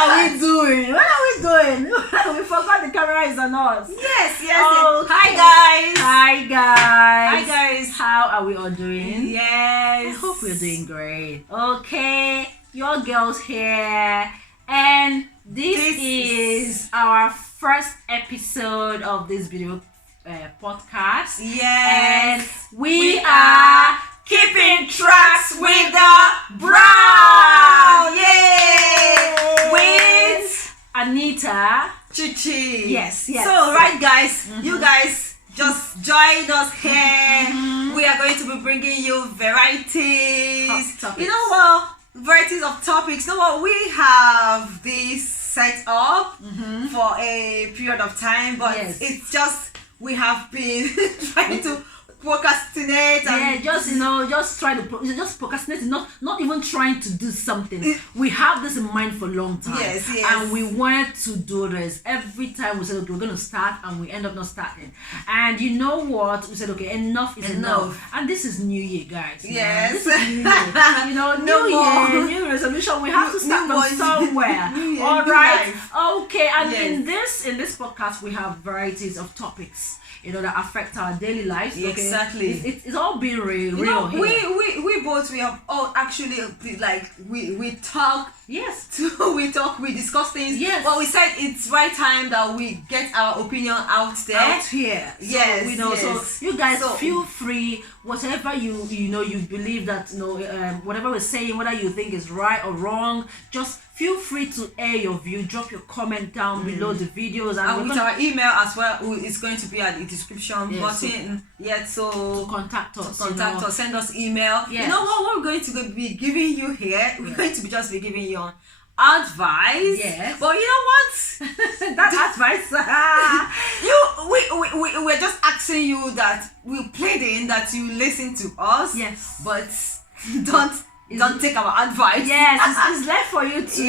are we doing? What are we doing? We forgot the camera is on us. Yes. Okay. Hi Hi guys. How are we all doing? Yes. I hope we're doing great. Okay, your girls here, and this is our first episode of this video podcast. Yes. And we are keeping tracks with the brown. Yay! With Anita. Chichi. Yes. So right guys, you guys just join us here. We are going to be bringing you varieties. Topics. You know what? Varieties of topics. You know what? We have this set up for a period of time, but it's just we have been trying to procrastinate and just try to procrastinate, not even trying to do something. We have this in mind for a long time. Yes. And we wanted to do this. Every time we said, okay, we're going to start, and we end up not starting. And you know what? We said, okay, enough is enough. And this is New Year, guys. Yes. This is New Year. New Year, new resolution. We have to start from somewhere. All right. Okay. And in this podcast, we have varieties of topics, that affect our daily lives. Okay? Exactly. It's all been real here. We both, we have all actually, like, we talk. Yes. We discuss things. Yes. But we said it's right time that we get our opinion out there. Out here. Yes. So you guys feel free, whatever you believe that, whatever we're saying, whether you think is right or wrong, just feel free to air your view. Drop your comment down below the videos, and with our email as well. It's going to be at the description button. So to contact us. Send us email. Yes. You know what we're going to be giving you here? We're going to be giving you advice. Yes. But you know what? That advice. We're just asking you that we played in, that you listen to us. Yes. But don't take our advice. Yes, it's left for you to.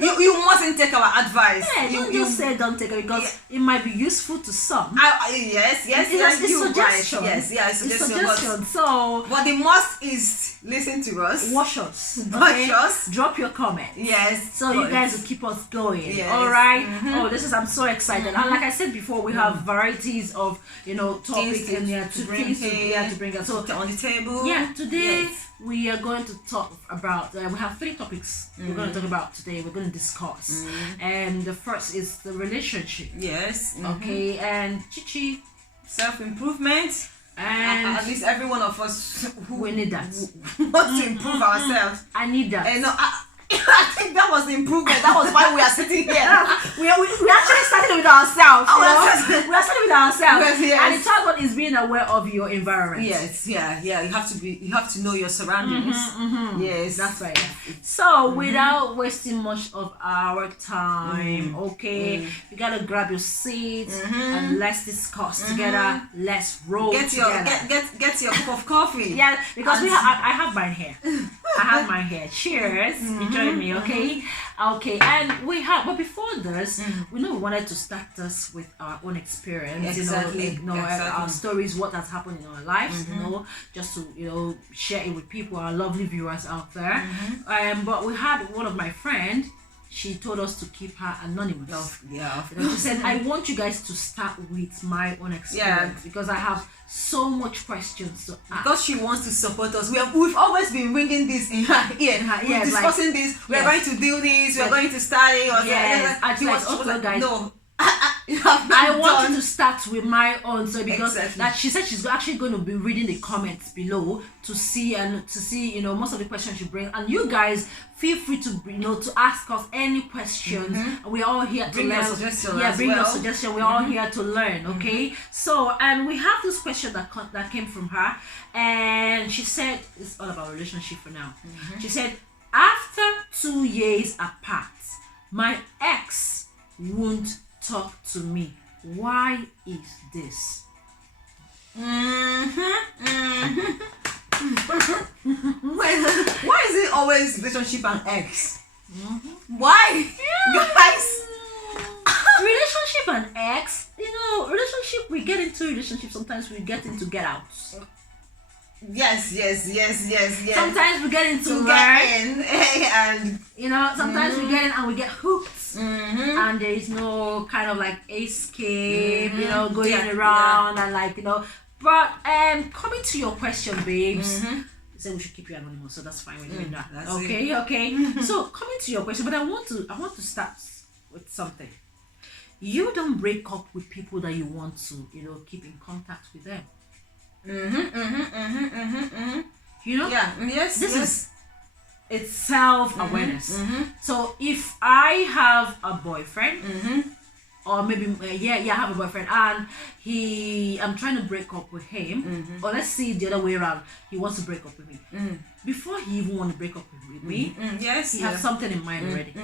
You mustn't take our advice. Yeah, don't just say don't take it, because it might be useful to some. Yes. It's suggestion. Right. Yes, suggestion. But the must is listen to us. Watch us. Watch us. Drop your comments. Yes. So you guys will keep us going. Yes. All right. I'm so excited. And like I said before, we have varieties of topics to bring us. So on the table. Yeah. Today. We are going to talk about, we have 3 topics we're going to talk about today. We're going to discuss. And the first is the relationship. Yes. Okay, and Chichi. Self-improvement. And at least every one of us we need that. Want to improve ourselves. I need that. And I think that was the improvement. That was why we are sitting here. we actually started with ourselves. We are starting with ourselves. Yes. And the third one is being aware of your environment. Yes, yeah. You have to know your surroundings. Yes, that's right. So without wasting much of our time, you gotta grab your seat and let's discuss together. Let's roll together. Get your cup of coffee. Yeah, because I have mine here. I have mine here. Cheers. Join me, okay? Okay, and but before this, we wanted to start us with our own experience, exactly. Our stories, what has happened in our lives, just to share it with people, our lovely viewers out there. But we had one of my friends. She told us to keep her anonymous. She said, I want you guys to start with my own experience because I have so much questions to ask. Because she wants to support us. We've always been ringing this in her ear. We're discussing this. We're going to do this. We're going to start it. Guys. No. I want you to start with my own, because she said she's actually going to be reading the comments below to see most of the questions she brings, and you guys feel free to to ask us any questions. We're all here to learn. Bring your suggestion. We're all here to learn. Okay, so and we have this question that came from her, and she said it's all about relationship for now. She said, after 2 years apart, my ex won't talk to me. Why is this? Why is it always relationship and ex? Why? Guys, relationship and ex, relationship, we get into relationship, sometimes we get into get out. Yes. Sometimes we get into to work, get in, and sometimes we get in and we get hooked, and there is no kind of like escape, going around and But coming to your question, babes. Say we should keep you anonymous, so that's fine. We're doing that. Okay. So coming to your question, but I want to start with something. You don't break up with people that you want to, keep in contact with them. Yes. This is it's self-awareness. So if I have a boyfriend, or maybe I have a boyfriend and I'm trying to break up with him, or let's see the other way around, he wants to break up with me. Before he even want to break up with me, he has something in mind already.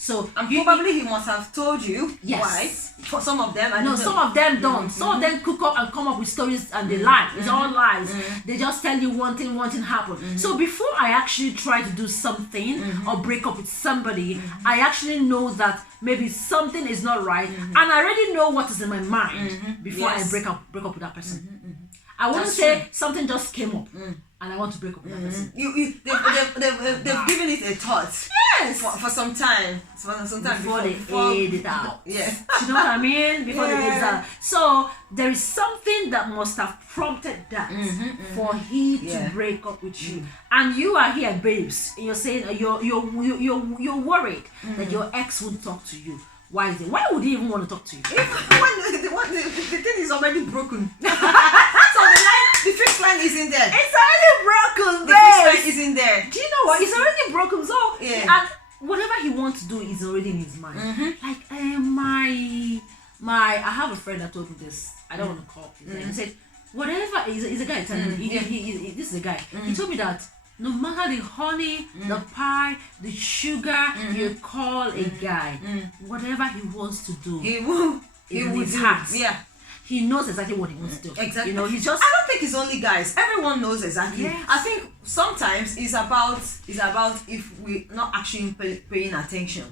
So probably he must have told you why. For some of them, some of them don't. Some of them cook up and come up with stories and they lie. It's all lies. They just tell you one thing happened. So before I actually try to do something or break up with somebody, I actually know that maybe something is not right, and I already know what is in my mind before I break up with that person. I wouldn't say something just came up and I want to break up with that person. They've given it a thought. Yes. For some time. Before they aid it out. Yes. You know what I mean? Before they aid it out. So there is something that must have prompted that for he to break up with you. And you are here, babes. You're saying you're worried that your ex won't talk to you. Why is it? Why would he even want to talk to you? The thing is already broken. So the fixed line isn't there. It's already broken. The fixed line isn't there. Do you know what? It's already broken. So and whatever he wants to do is already in his mind. Like I have a friend that told me this. I don't want to call his name. He said, whatever, he's a guy telling me. This is a guy. He told me that no matter the honey, the pie, the sugar you call a guy, whatever he wants to do, he will his heart. Yeah. He knows exactly what he wants to do. Exactly. He's just. I don't think it's only guys. Everyone knows exactly. Yes. I think sometimes it's about if we're not actually paying attention.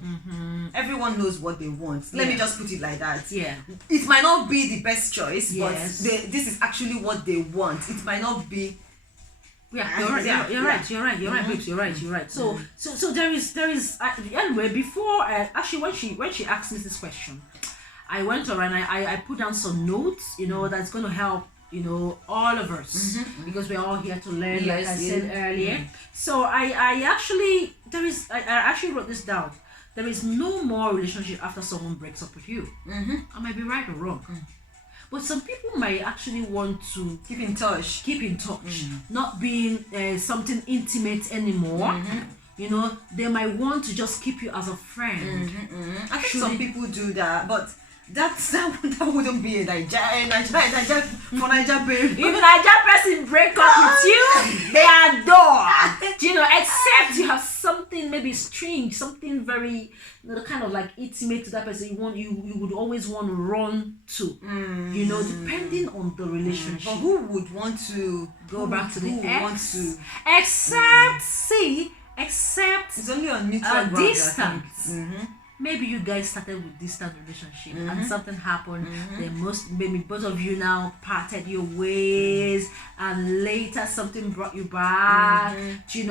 Everyone knows what they want. Let me just put it like that. Yeah. It might not be the best choice, yes. but this is actually what they want. It might not be. Yeah, you're right. You're right, babes. You're right. So there is anyway. Before actually, when she asked me this question, I went around and I put down some notes, that's going to help, all of us, because we're all here to learn, like I said earlier. So I actually wrote this down. There is no more relationship after someone breaks up with you. I might be right or wrong. But some people might actually want to keep in touch, not being something intimate anymore. They might want to just keep you as a friend. I think some people do that, but that wouldn't be a Naija babe. If a Naija person break up with you, they adore. Except you have something maybe strange, something very, kind of like intimate to that person. You would always want to run to. Depending on the relationship. But who would want to go back to the ex? Except it's only on neutral ground, distance. Maybe you guys started with distant relationship and something happened. Maybe both of you now parted your ways, and later something brought you back. He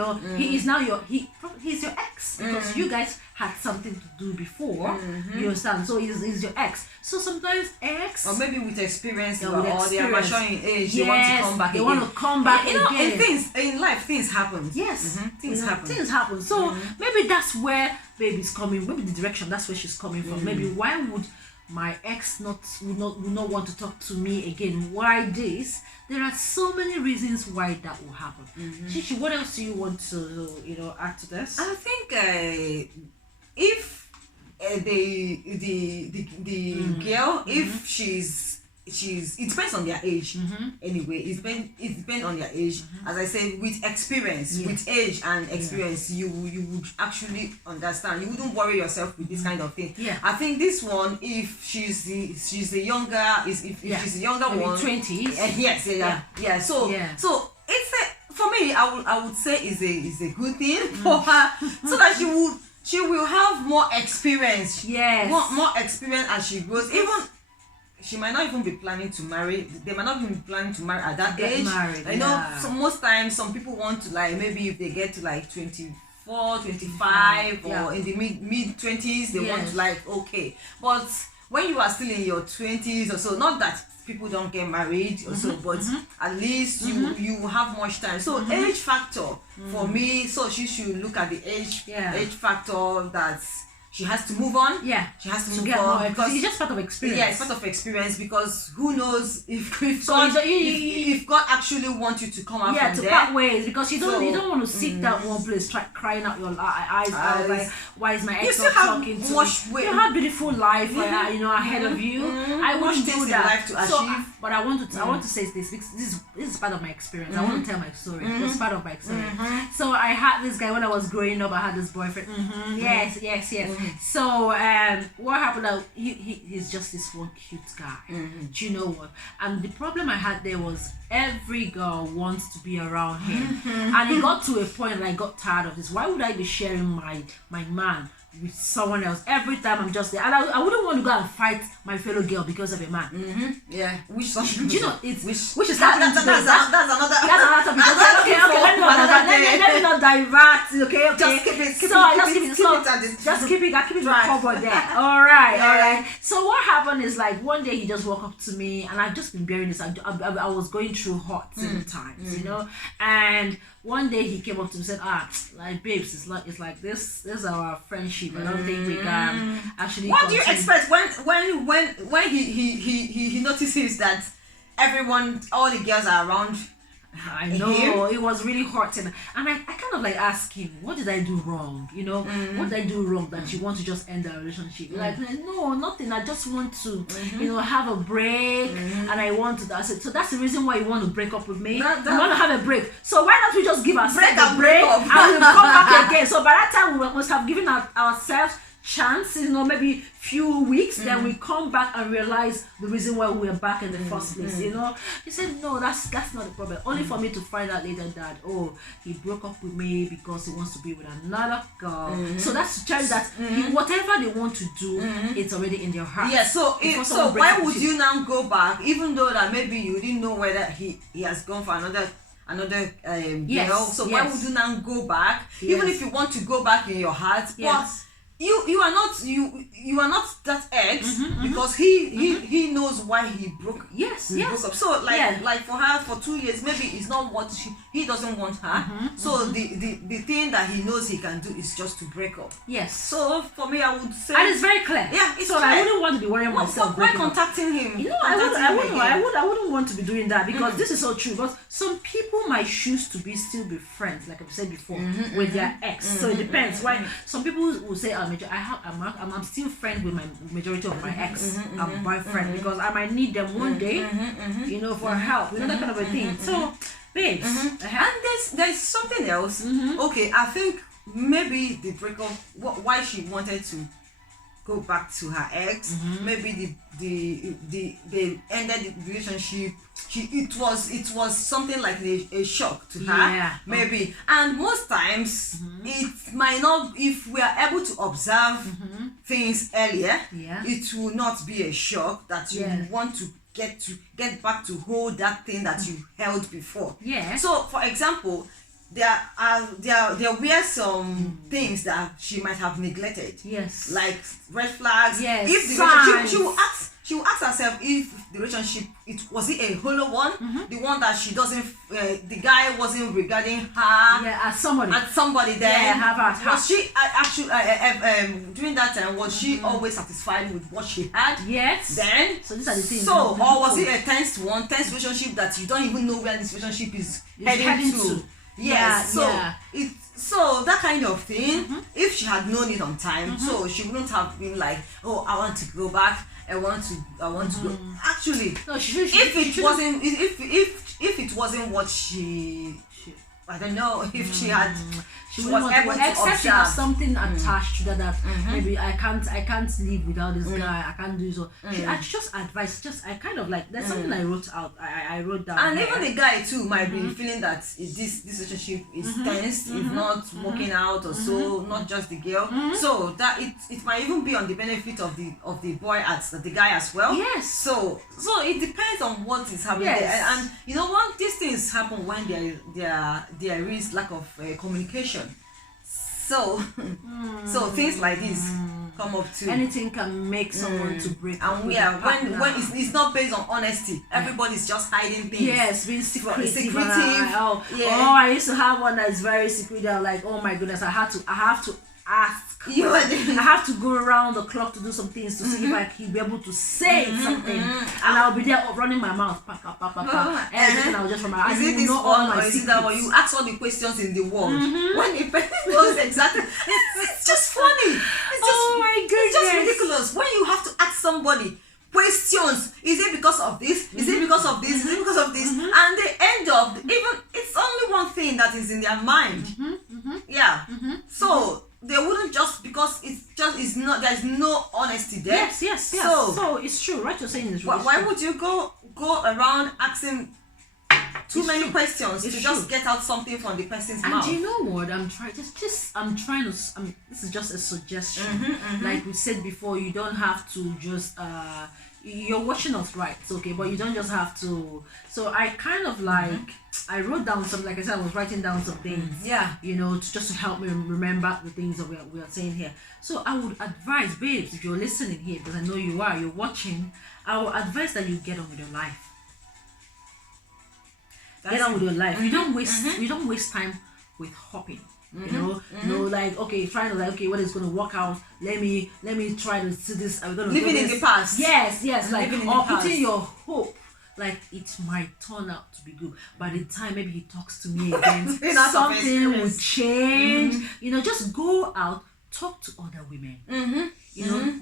is now he's your ex because you guys had something to do before. You understand? So he's your ex. So sometimes ex, or maybe with experience, or they are maturing in age, they want to come back. They want to come back again. In life, things happen. Yes, things happen. So maybe that's where baby's coming. Maybe the direction that's where she's coming from. Maybe why would my ex would not want to talk to me again? Why this? There are so many reasons why that will happen. Chichi, what else do you want to add to this? I think if the girl, if she's it depends on their age. Anyway, it depends on their age. As I said, with experience, with age and experience, you would actually understand. You wouldn't worry yourself with this kind of thing. I think this one, if she's the younger, if she's the younger maybe one, 20s. So it's for me, I would say is a good thing for her, so that she will have more experience. Yes. More experience as she grows. she might not even be planning to marry. They might not even be planning to marry at that age. Married, I know so most times some people want to, like, maybe if they get to like 24, 25 or in the mid 20s, they want to, like, okay. But when you are still in your 20s or so, not that people don't get married or so, but at least you have much time. So age factor for me, so she should look at the age factor that she has to move on. Yeah, she has to move on because it's just part of experience. Yeah, it's part of experience, because who knows if God actually wants you to come out from there. part ways, because you don't want to sit that one place crying out your eyes out like, why is my ex not talking to me? You have beautiful life ahead of you. I want to do that. But I want to say this because this is part of my experience. I want to tell my story. It's part of my experience. So I had this guy when I was growing up. I had this boyfriend. Yes. So what happened? He's just this one cute guy. Do you know what? And the problem I had there was every girl wants to be around him, and it got to a point and I got tired of this. Why would I be sharing my man with someone else every time I'm just there? And I wouldn't want to go and fight my fellow girl because of a man. Yeah, which is happening today. That's another topic. Okay, let me not divert. Okay. Just keep it. Just keep it in the cupboard there. All right. So what happened is, like, one day he just walked up to me, and I've just been bearing this. I was going through hot times, and one day he came up to me and said, like, babes, it's like this is our friendship. I don't think we can actually. What do you expect when he notices that all the girls are around? I know it was really hurting, and I kind of like asked him, what did I do wrong? What did I do wrong that you want to just end the relationship? Like, no, nothing. I just want to, have a break, and I want to. I said, so that's the reason why you want to break up with me. You want to have a break. So why don't we just give ourselves a break and we'll come back again? So by that time we must have given ourselves chance, maybe few weeks, then we come back and realize the reason why we were back in the first place. He said, no, that's not the problem. Only for me to find out later that he broke up with me because he wants to be with another girl. So that's to tell you that whatever they want to do, it's already in their heart. Yeah. So why would you now go back, even though that maybe you didn't know whether he has gone for another girl? So why would you now go back, even if you want to go back in your heart? But you are not that ex, because he knows why he broke up. So like for her, for 2 years, maybe it's not what he doesn't want her. So the thing that he knows he can do is just to break up. Yes. So for me, I would say, and it's very clear. Yeah, it's so clear. I wouldn't want to be worrying myself. Why contacting him? I wouldn't want to be doing that, because this is so true. But some people might choose to still be friends, like I've said before, with their ex. So it depends. Why some people will say, I'm still friends with my majority of my ex boyfriend, because I might need them one day, for help, that kind of a thing. So, babes, and there's something else. Okay, I think maybe the breakup, why she wanted to go back to her ex, maybe they ended the relationship. It was something like a shock to her, maybe. And most times it might not, if we are able to observe things earlier, it will not be a shock that you want to get back to hold that thing that you held before. So for example, there were some things that she might have neglected. Like red flags. If the relationship, she will ask herself if the relationship, was it a hollow one, the one that she doesn't, the guy wasn't regarding her as somebody. Then was she actually during that time, was she always satisfied with what she had? Then so these are the things. So or was it a tense relationship that you don't even know where this relationship is heading to? So that kind of thing, if she had known it on time, so she wouldn't have been like, oh, I want to go back, I want to go. Actually, no, if it wasn't what she I don't know if she had. She was able to except she has something attached to that maybe I can't live without this guy. I can't do so. She just advised. I kind of like there's something I wrote out. I wrote down. And even the guy too might be feeling that this relationship is tense, if not working out or so, not just the girl. So that it might even be on the benefit of the boy the guy as well. Yes. So it depends on what is happening. Yes. And you know what, these things happen when there is lack of communication. So things like this come up too. Anything can make someone to break up. And when it's not based on honesty, everybody's just hiding things. Yes, being secretive. I used to have one that's very secretive. I'm like, oh my goodness, I have to ask. I have to go around the clock to do some things to see if I can be able to say something, and I'll be there running my mouth, and I'll just remember. Is it this one or is it that one? You ask all the questions in the world when the person knows exactly. It's just funny. It's just, oh my goodness! It's just ridiculous when you have to ask somebody questions. Is it because of this? Is it because of this? Is it because of this? And they end up it's only one thing that is in their mind. So they wouldn't just because it's not, there's no honesty there. Yes. So it's true. Right, you're saying is right. Why would you go around asking too many questions to just get out something from the person's mouth? And you know what? I'm trying to. This is just a suggestion. Like we said before, you don't have to just. You're watching us, right? It's okay, but you don't just have to. So I kind of like. I wrote down some. Like I said, I was writing down some things. Just to help me remember the things that we are saying here. So I would advise, babes, if you're listening here, because I know you're watching. I would advise that you get on with your life. Get on with your life. You don't waste. You don't waste time with hopping. Like trying to okay, what is going to work out? Let me try to see this. Are we going to living in the past? Yes, like or putting your hope. Like it might turn out to be good. By the time maybe he talks to me again, something will change. Just go out, talk to other women.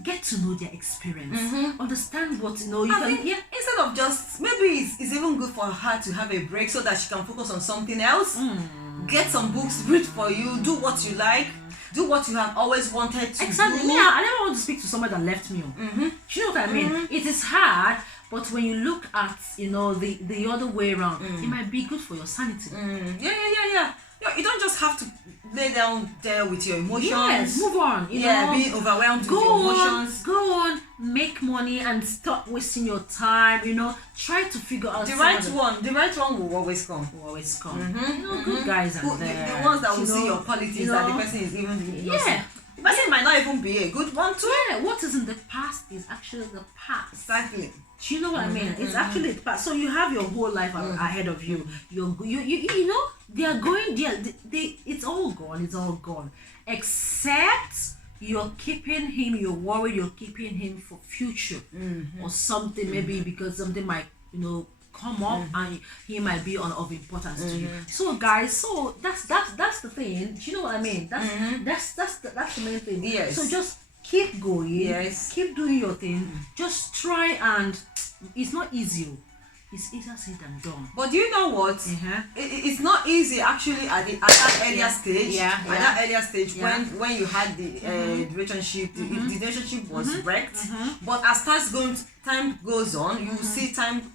Get to know their experience. Understand what instead of just maybe it's even good for her to have a break so that she can focus on something else. Get some books, read for you, do what you like, do what you have always wanted to exactly. do. I never want to speak to somebody that left me. Do you know what I mean? It is hard, but when you look at the other way around, it might be good for your sanity. Yeah. You don't just have to lay down there with your emotions. Yes, move on. Being overwhelmed with your emotions. Go on, make money and stop wasting your time. Try to figure out the right one. The right one will always come. Good guys are there. The ones that will see your qualities that the person is even doing. The person might not even be a good one too. What is in the past is actually the past. Exactly. Do you know what I mean? It's actually the past. So you have your whole life ahead of you. You they are going. They it's all gone. It's all gone. Except you're keeping him. You're worried. You're keeping him for future or something. Maybe because something might come up and he might be of importance to you. So guys, that's the thing. Do you know what I mean? That's the main thing. Yes. So just keep going. Yes. Keep doing your thing. Just try, and it's not easy. It's easier said than done. But do you know what? It's not easy actually at that earlier stage. At that earlier stage when you had the relationship, the relationship was wrecked. But as time goes on, you will see time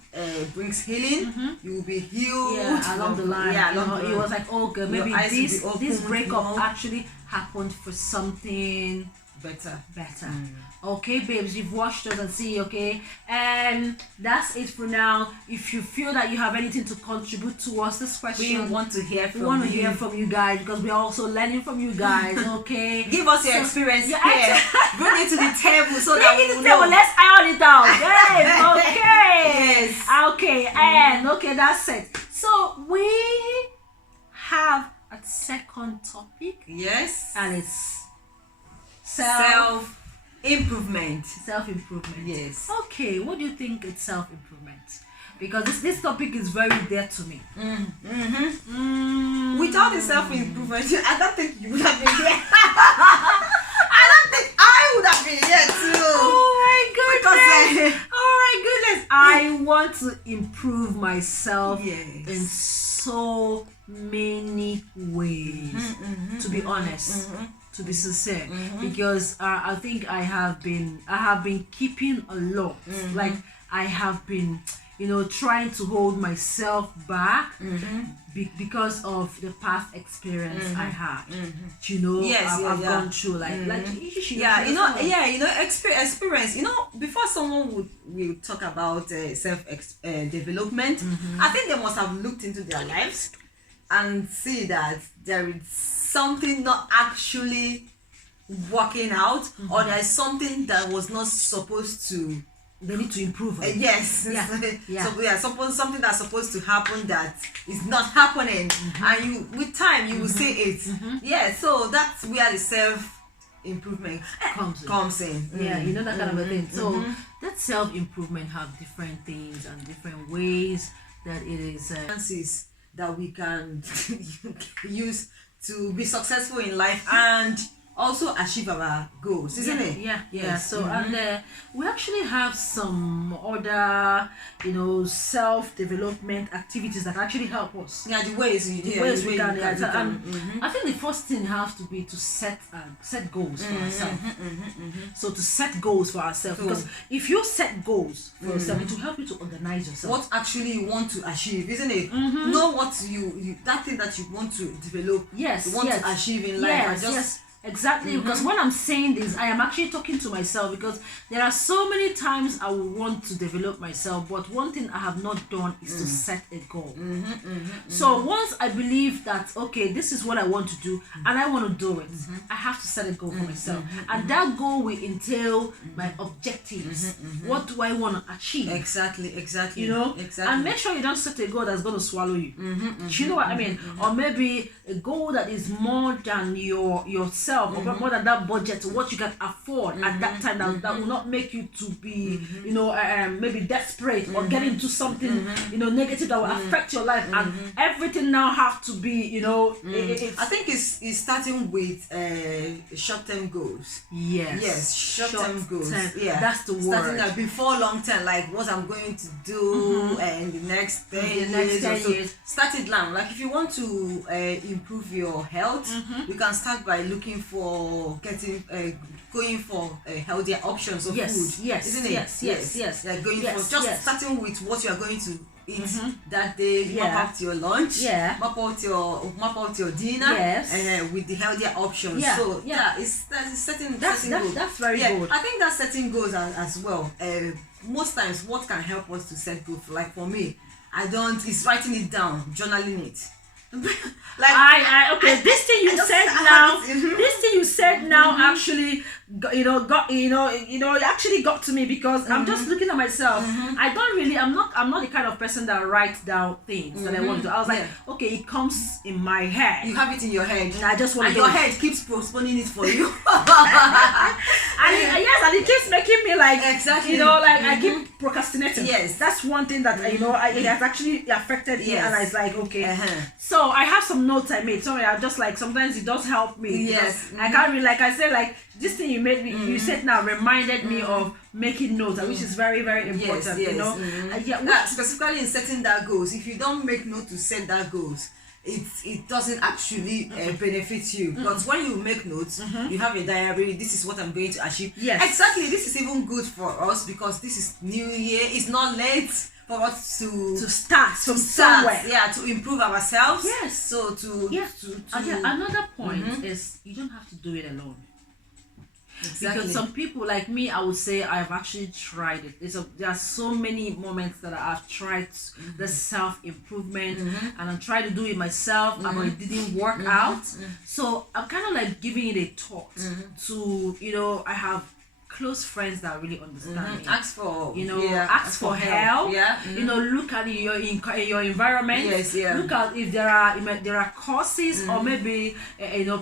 brings healing. You will be healed. Along the line. It was like, okay, maybe this breakup actually happened for something better. Okay, babes, you've watched us and see, okay, and that's it for now. If you feel that you have anything to contribute towards this question, we want to hear from you guys, because we are also learning from you guys. Okay, give us your experience here. Bring it to the table so that we will know. Let's iron it out. Yes. Okay. And that's it. So we have a second topic. Yes. And it's self-improvement. Self-improvement. Yes. Okay, what do you think is self-improvement? Because this topic is very dear to me. Without the self-improvement, I don't think you would have been here. I don't think I would have been here too. Oh my goodness. I want to improve myself in so many ways, to be honest, to be sincere, because I think I have been keeping a lot. Like I have been, trying to hold myself back because of the past experience I had. I've gone through experience. Before someone will talk about self development, I think they must have looked into their lives and see that there is something not actually working out, or there is something that was not supposed to. They need to improve it. Yes. Something that's supposed to happen that is not happening, and you, with time, you will see it. So that's where the self improvement comes in. That kind of a thing. So that self improvement have different things and different ways that it is chances that we can use to be successful in life and also achieve our goals, isn't it? So and we actually have some other self-development activities that actually help us. The ways we can. I think the first thing has to be to set goals for ourselves. So to set goals for ourselves, because if you set goals for yourself, it will help you to organize yourself. What actually you want to achieve, isn't it? Know what you that thing that you want to develop, you want to achieve in life. Exactly, because when I'm saying this, I am actually talking to myself, because there are so many times I will want to develop myself, but one thing I have not done is to set a goal. So once I believe that, okay, this is what I want to do and I want to do it, I have to set a goal for myself, and that goal will entail my objectives. What do I want to achieve? Exactly. And make sure you don't set a goal that's going to swallow you. Do you know what I mean? Or maybe a goal that is more than yourself, or more than that budget, what you can afford at that time, that will not make you to be maybe desperate or get into something negative that will affect your life, and everything now have to be I think it's starting with short-term goals. Short-term goals. That's the word. Starting before long-term, like what I'm going to do in the next 10 years. Start it now. Like if you want to improve your health, you can start by looking for going for healthier options of food, isn't it? Yes. Going for starting with what you are going to eat that day. Map out your lunch, map out your dinner, with the healthier options. So that's setting goals. That's very good. I think that's setting goals as well. Most times, what can help us to set goals? Like for me, it's writing it down, journaling it. This thing you said now actually actually got to me, because I'm just looking at myself. I'm not the kind of person that writes down things that I want to do. I was like, okay, it comes in my head. You have it in your head, and I just want to your head keeps postponing it for you. and it keeps making me like, I keep procrastinating. That's one thing that it has actually affected me, and I was like, okay. So I have some notes I made. Sorry, I just like, sometimes it does help me. I can't really, like I said, like this thing you made me, you said now reminded me of making notes, which is very, very important. Specifically in setting that goals. If you don't make note to set that goals, it doesn't actually benefit you, because when you make notes, you have a diary. This is what I'm going to achieve. Exactly. This is even good for us, because this is New Year. It's not late for us to start from somewhere. To improve ourselves. So another point is, you don't have to do it alone. Because some people like me, I would say I've actually tried it. There are so many moments that I've tried the self-improvement, and I'm trying to do it myself, but it didn't work out. So I'm kind of like giving it a thought to, I have close friends that really understand me. Ask for help. Look at your environment. Look at if there are courses or maybe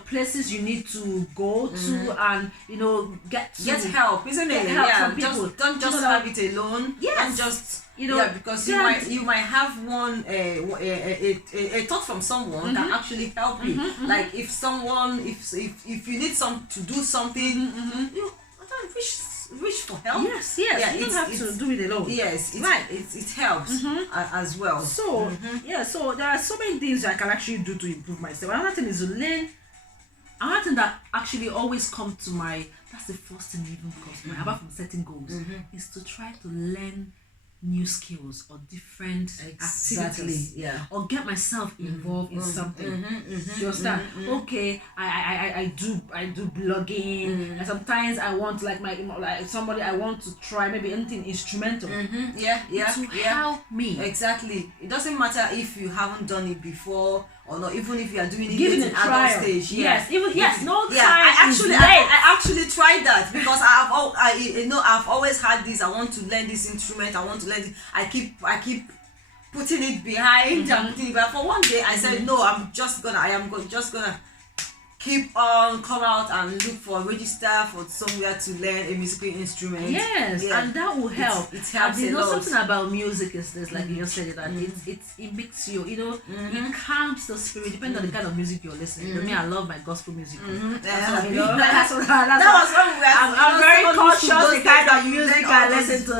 places you need to go to, and get help, isn't it? Help from people. Don't just have it alone. Don't just because you might have one a thought from someone can actually help you. Like if someone if you need to do something, reach for help. Yes, you don't have to do it alone. Yes, it helps as well. So so there are so many things I can actually do to improve myself. Another thing is to learn. Another thing that actually always come to that's the first thing even comes to my apart from setting goals is to try to learn new skills or different activities, or get myself involved in something. You understand? Okay, I do blogging, and sometimes I want like somebody I want to try maybe anything instrumental. To help me. Exactly. It doesn't matter if you haven't done it before or not, even if you are doing it in an adult stage. I actually tried that because I've always had this. I want to learn this instrument. I want to learn it. I keep putting it behind and putting it behind. For one day I said no, I am just gonna keep on, come out and look for a register for somewhere to learn a musical instrument. And that will help. It helps and a lot. Something about music is this, like you just said, that it makes you, it calms the spirit, depending on the kind of music you're listening to. Me, I love my gospel music. That's what I'm very conscious the kind of music I listen to.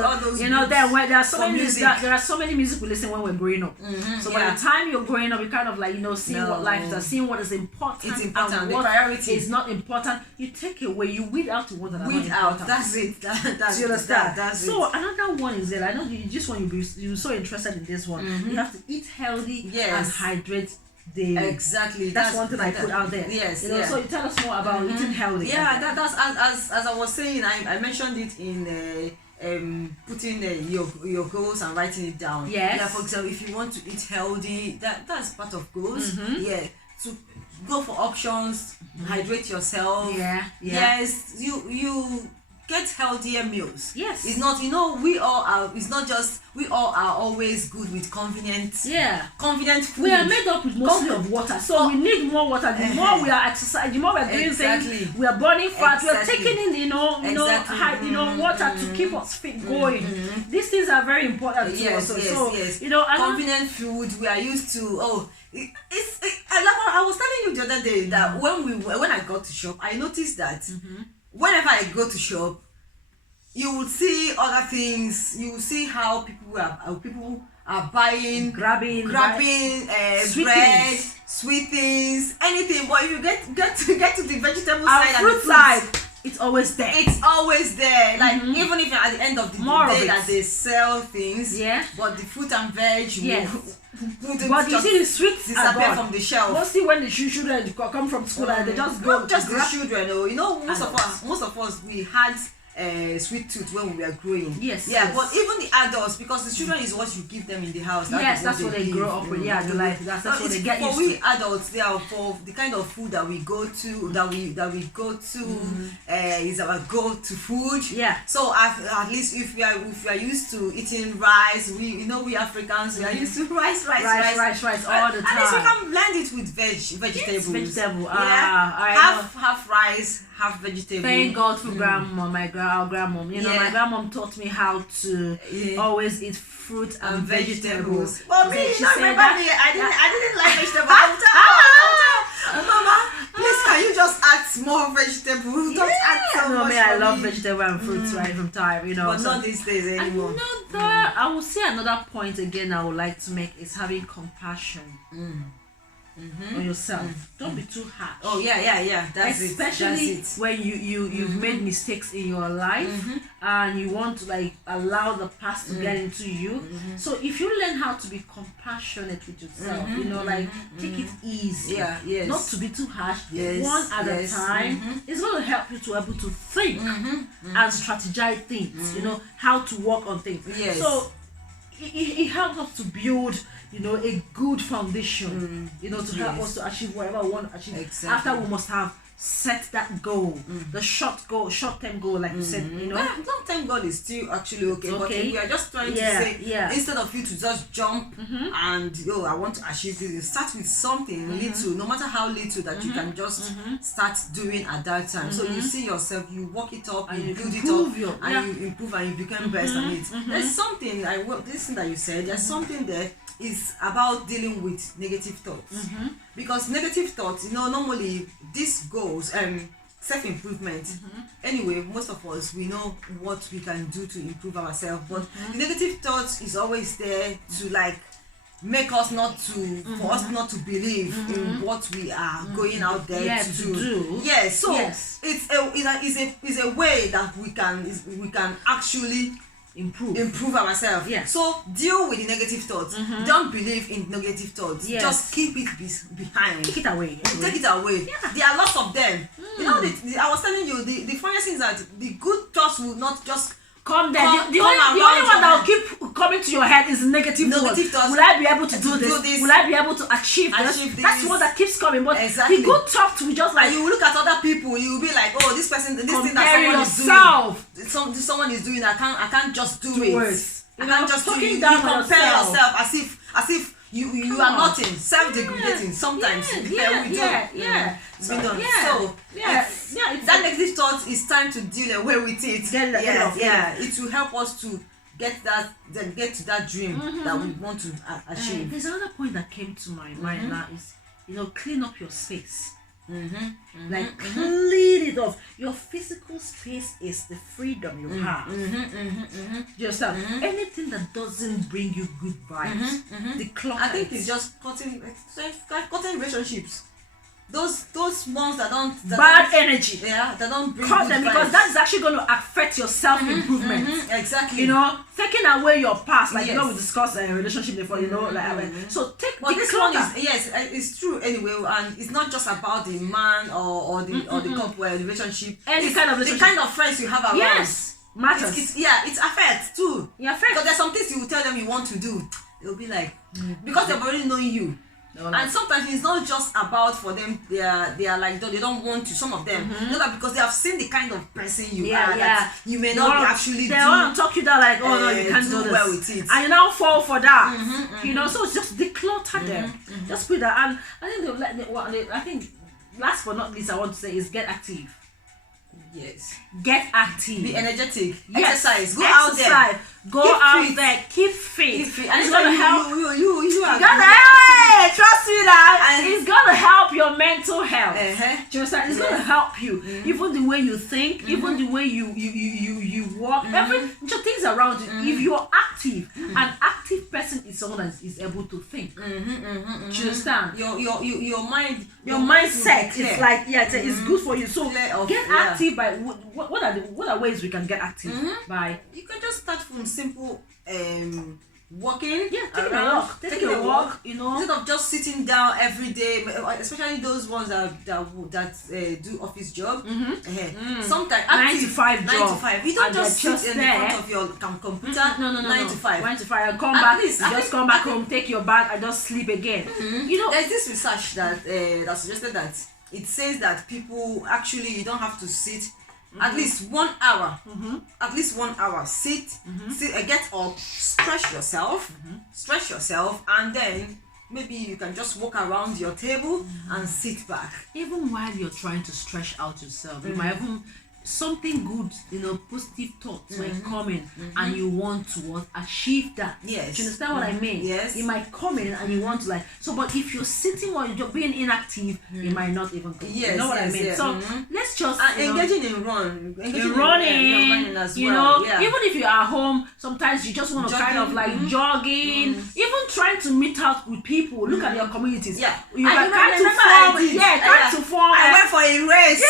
Then when there are so many music we listen when we're growing up. So by the time you're growing up, you kind of like seeing what life is, seeing what is important. It's important. What priority is not important, you take away, you weed out the ones that are not important. That's it. Do you understand? That's so another one is that I know you just want you're so interested in this one. You have to eat healthy and hydrate daily. Exactly. That's one thing I put out there. So you tell us more about eating healthy. That's as I was saying. I mentioned it in putting your goals and writing it down. For example, if you want to eat healthy, that's part of goals. To go for options, hydrate yourself. Yes, you get healthier meals. It's not, we all are. It's not just we all are always good with convenient food. We are made up with mostly of water, so we need more water. The more we are exercising, the more we are doing things, we are burning fat. We are taking in, water to keep us fit going. These things are very important to us. Convenient food. We are used to. I was telling you the other day that when I got to shop, I noticed that whenever I go to shop, you will see other things. You will see how people are buying, grabbing bread, sweet things, anything. But if you get to the vegetable side and fruit side, it's always there. Like even if at the end of the day that they sell things, but the fruit and veg but you see the sweets disappear from the shelf. Mostly when the children come from school and they just go. Not just the children, most of us we had sweet tooth when we were growing. But even the adults, because the children is what you give them in the house. That's what they grow up with. That's what they get used to. For we adults, they are for the kind of food that we go to. Is our go-to food. So at least if we are used to eating rice, we Africans we are used to rice all the time. At least we can blend it with vegetables. Half rice, half vegetable. Thank God for grandma, my grandmom. My grandmom taught me how to always eat fruit and vegetables. Well, me, remember me? I didn't like vegetables. Mama, please can you just add more vegetables? Don't add so much. I love vegetable and fruits right from time. But not these days anymore. I will say another point again I would like to make is having compassion. On yourself. Don't be too harsh. That's especially when you've made mistakes in your life and you want to allow the past to get into you. So if you learn how to be compassionate with yourself, take it easy. Not to be too harsh. One at a time. It's going to help you to be able to think and strategize things. How to work on things. So it helps us to build a good foundation, to help us to achieve whatever we want to achieve. After we must have set that goal, the short-term goal, like you said, long-term goal is still actually okay. But we are just trying to say, instead of you to just jump and I want to achieve this, start with something little, no matter how little that you can just start doing at that time. So you see yourself, you work it up, you build it up, and you improve and you become best at it. There's something this thing that you said. There's something there is about dealing with negative thoughts. Because negative thoughts, normally this goes self-improvement. Anyway, most of us, we know what we can do to improve ourselves, but the negative thoughts is always there to like make us not to for us not to believe in what we are going out there to do. Yes, so it's a way that we can actually improve ourselves. Yes. So deal with the negative thoughts. Don't believe in negative thoughts. Yes. Just keep it behind. Take it away. Take it away. Yeah. There are lots of them. You know, I was telling you, the funniest thing is that the good thoughts will not just come there. The only one that will keep coming to your head is negative thoughts. Will I be able to do this? Will I be able to achieve this? That's what that keeps coming. But the good thoughts will just like, and you will look at other people, you will be like, oh, this person, this thing that someone is doing, I can't just do it. I can't just do it. You compare yourself as if you are nothing, self-degrading sometimes. It's been done. So that negative thought is time to deal away with it. It will help us to get to that dream that we want to achieve. There's another point that came to my mind now is, clean up your space. Like clean it off. Your physical space is the freedom you have. Yourself. Anything that doesn't bring you good vibes, declutter. I think it's just cutting relationships. Those ones that don't bad energy. That don't bring cut good them, vibes. because that is actually going to affect your self-improvement. Exactly. Taking away your past, like we discussed a relationship before. So take. But this one is it's true anyway, and it's not just about the man or the couple or the relationship. Any kind of relationship. The kind of friends you have around. Yes, matters. It affects too. It affects. Because there's some things you will tell them you want to do, they'll be like, because they've already known you. And sometimes it's not just about for them. They are like they don't want to. Some of them, because they have seen the kind of person you are that you may not actually do. They want to talk you down like, oh no, you can't do this. Well with it. And you now fall for that. So it's just declutter them. Just put that. And I think last but not least, I want to say is get active. Yes. Get active. Be energetic. Yes. Exercise. Go out there. Keep fit. Keep fit. And it's gonna help you are trust me that it's gonna help your mental health. Just like it's gonna help you. Even the way you think, even the way you walk, just things around you. If you're active, an active person is someone that is able to think. Do you understand? Your mind, your mindset is like it's good for you. So get active by what are ways we can get active by? You can just start from simple walking. Taking a walk. Instead of just sitting down every day, especially those ones that do office job. Sometimes 9 to 5 job. 9 to 5. You don't just sit in front of your computer. No. 9 to 5. 9 to 5. Come back. Just come back home, take your bath, and just sleep again. There's this research that suggested that it says that people actually, you don't have to sit. At least 1 hour. At least 1 hour. Sit, get up, stretch yourself, and then maybe you can just walk around your table and sit back. Even while you're trying to stretch out yourself, you might even something good, positive thoughts might come in, and you want to achieve that. Yes. Do you understand what I mean? Yes. It might come in and you want to but if you're sitting while you're being inactive, it might not even come. Yes, you know what I mean? Yes. So let's just engaging in running as even if you're at home, sometimes you just want to kind of like jogging, even trying to meet out with people. Look at your communities. Yeah. You trying to form. I went for a race.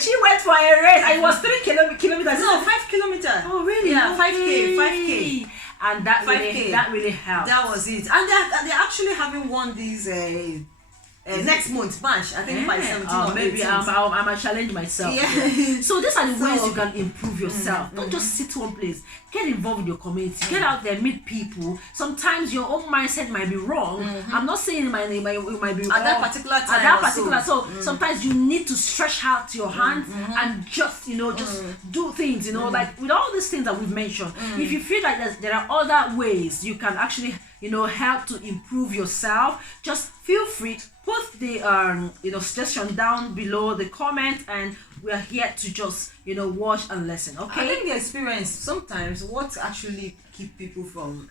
She went for a race and it was 3 kilometers. No, 5 kilometers. Oh really? Yeah, 5k. And that really helped. That was it. And they're actually having one these next month, March, I think by 17 or maybe 18th. I'm a challenge myself. So these are the ways you can improve yourself. Don't just sit one place. Get involved with your community. Get out there, meet people. Sometimes your own mindset might be wrong. I'm not saying it might be wrong at that particular time. So sometimes you need to stretch out your hands and just do things. Like with all these things that we've mentioned. If you feel like there are other ways you can actually help to improve yourself, just feel free. Put the suggestion down below the comment, and we are here to just watch and listen. Okay. I think the experience sometimes what actually keep people from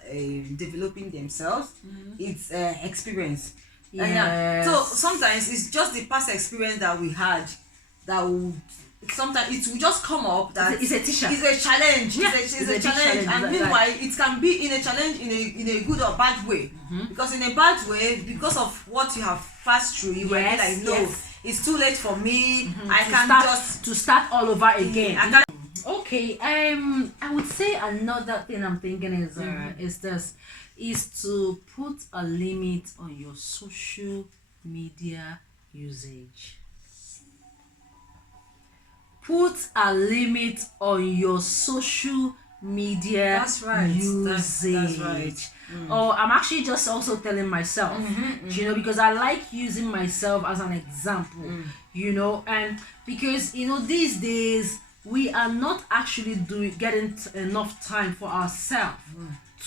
developing themselves, it's experience. Yes. So sometimes it's just the past experience that we had that would sometimes it will just come up that it's a teacher. It's a challenge. Yeah, it's a challenge. And meanwhile, it can be in a challenge in a good or bad way. Because in a bad way, because of what you have passed through, you might be like, no, it's too late for me. I can't just start all over again. Okay, I would say another thing I'm thinking is to put a limit on your social media usage. Put a limit on your social media usage. That's right. Or I'm actually just also telling myself, you know, because I like using myself as an example, you know, and because, you know, these days we are not actually getting enough time for ourselves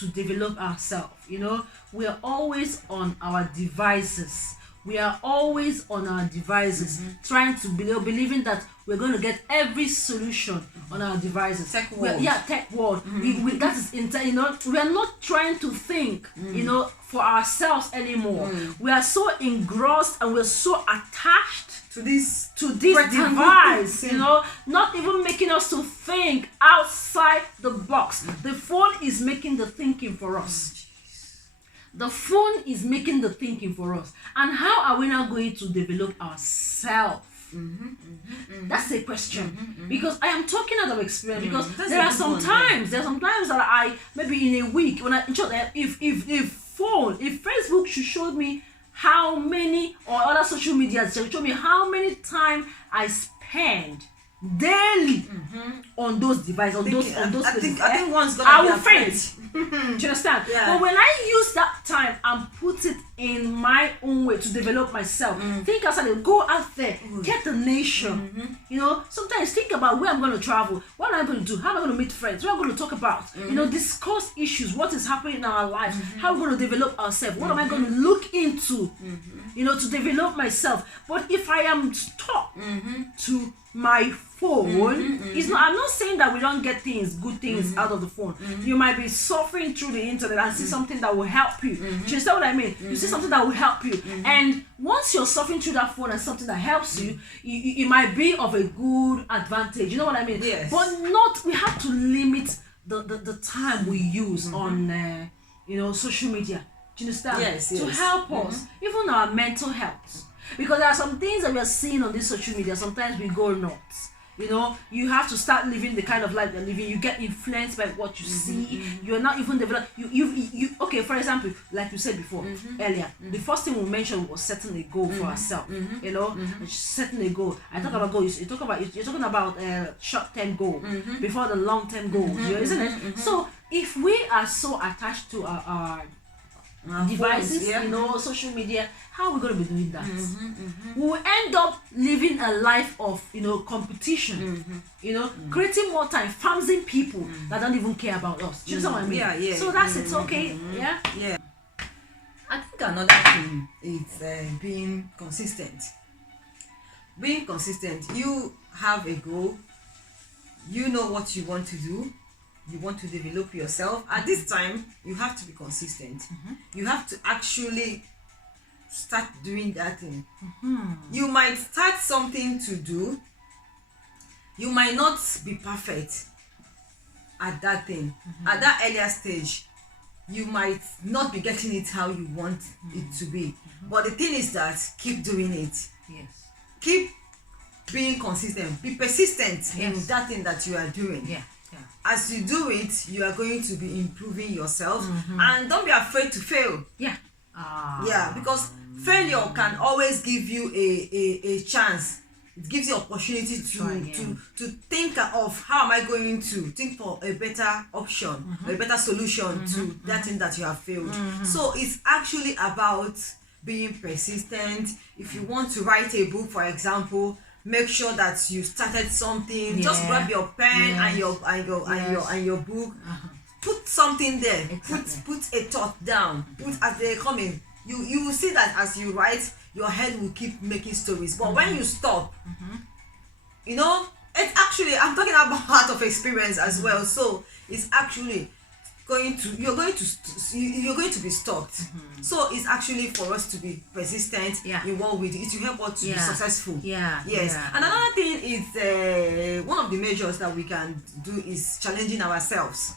to develop ourselves. You know, we are always on our devices. We are always on our devices, trying to believing that we're going to get every solution on our devices. Tech world. Tech world. That is, you know, we are not trying to think, you know, for ourselves anymore. We are so engrossed and we're so attached to this device, you know, not even making us to think outside the box. The phone is making the thinking for us. The phone is making the thinking for us. And how are we now going to develop ourselves? That's a question. Because I am talking out of experience. Because there are some times that I, maybe in a week, when if Facebook should show me how many, or other social media show me how many time I spend daily on those devices, on those places. I think one's gonna I will faint. Do you understand? Yeah. But when I use that time and put it in my own way to develop myself, think outside, go out there, get the nation. You know, sometimes think about where I'm going to travel, what am I going to do, how am I going to meet friends, what am I going to talk about, you know, discuss issues, what is happening in our lives, how we're going to develop ourselves, what am I going to look into, you know, to develop myself. But if I am stuck to my phone, it's not, I'm not saying that we don't get good things out of the phone. You might be suffering through the internet and see something that will help you. Do you understand what I mean? You see something that will help you, and once you're suffering through that phone and something that helps you, it might be of a good advantage. You know what I mean? Yes. But we have to limit the time we use on you know, social media. Do you understand? Yes. To help us, even our mental health. Because there are some things that we are seeing on this social media, sometimes we go nuts. You know, you have to start living the kind of life you're living. You get influenced by what you see. You're not even developed. You okay, for example, like you said before, earlier, the first thing we mentioned was setting a goal for ourselves. You know, setting a goal. I talk about goals. You're talking about short-term goal before the long-term goals, isn't it? So if we are so attached to our devices, you know, social media, how are we going to be doing that? We will end up living a life of, you know, competition, you know, creating more time, farming people that don't even care about us. Do you know what I mean? Yeah. So that's it, okay? Yeah. I think another thing is being consistent. Being consistent. You have a goal. You know what you want to do. You want to develop yourself. At this time, you have to be consistent. You have to actually start doing that thing. You might start something to do. You might not be perfect at that thing. At that earlier stage, you might not be getting it how you want it to be. But the thing is that keep doing it. Yes. Keep being consistent. Be persistent in that thing that you are doing. As you do it, you are going to be improving yourself, and don't be afraid to fail. Because failure can always give you a chance. It gives you opportunity to think of how am I going to think for a better option, a better solution to that thing that you have failed. So it's actually about being persistent. If you want to write a book, for example, make sure that you started something. Just grab your pen and your book. Put something there. Put a thought down. Put as they're coming. You will see that as you write, your head will keep making stories. But when you stop, you know, it's actually, I'm talking about out of experience as well. So it's actually you're going to be stuck. So it's actually for us to be persistent in what we do. It will help us to be successful. Yes. And another thing is one of the measures that we can do is challenging ourselves.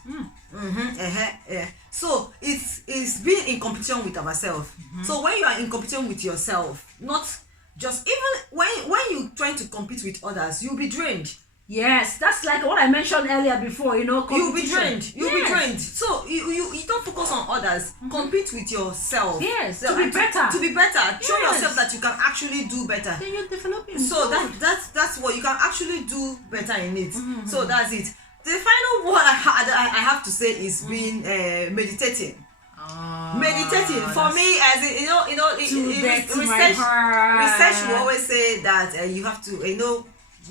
So it's being in competition with ourselves. So when you are in competition with yourself, not just even when you trying to compete with others, you'll be drained. Yes, that's like what I mentioned earlier before, you'll be drained. You'll be drained. So you don't focus on others. Compete with yourself. Yes, to be better. To be better. Show yourself that you can actually do better. Then you're developing. So that's what you can actually do better in it. So that's it. The final one I have to say is being meditating. Meditating for me, as research will always say that you have to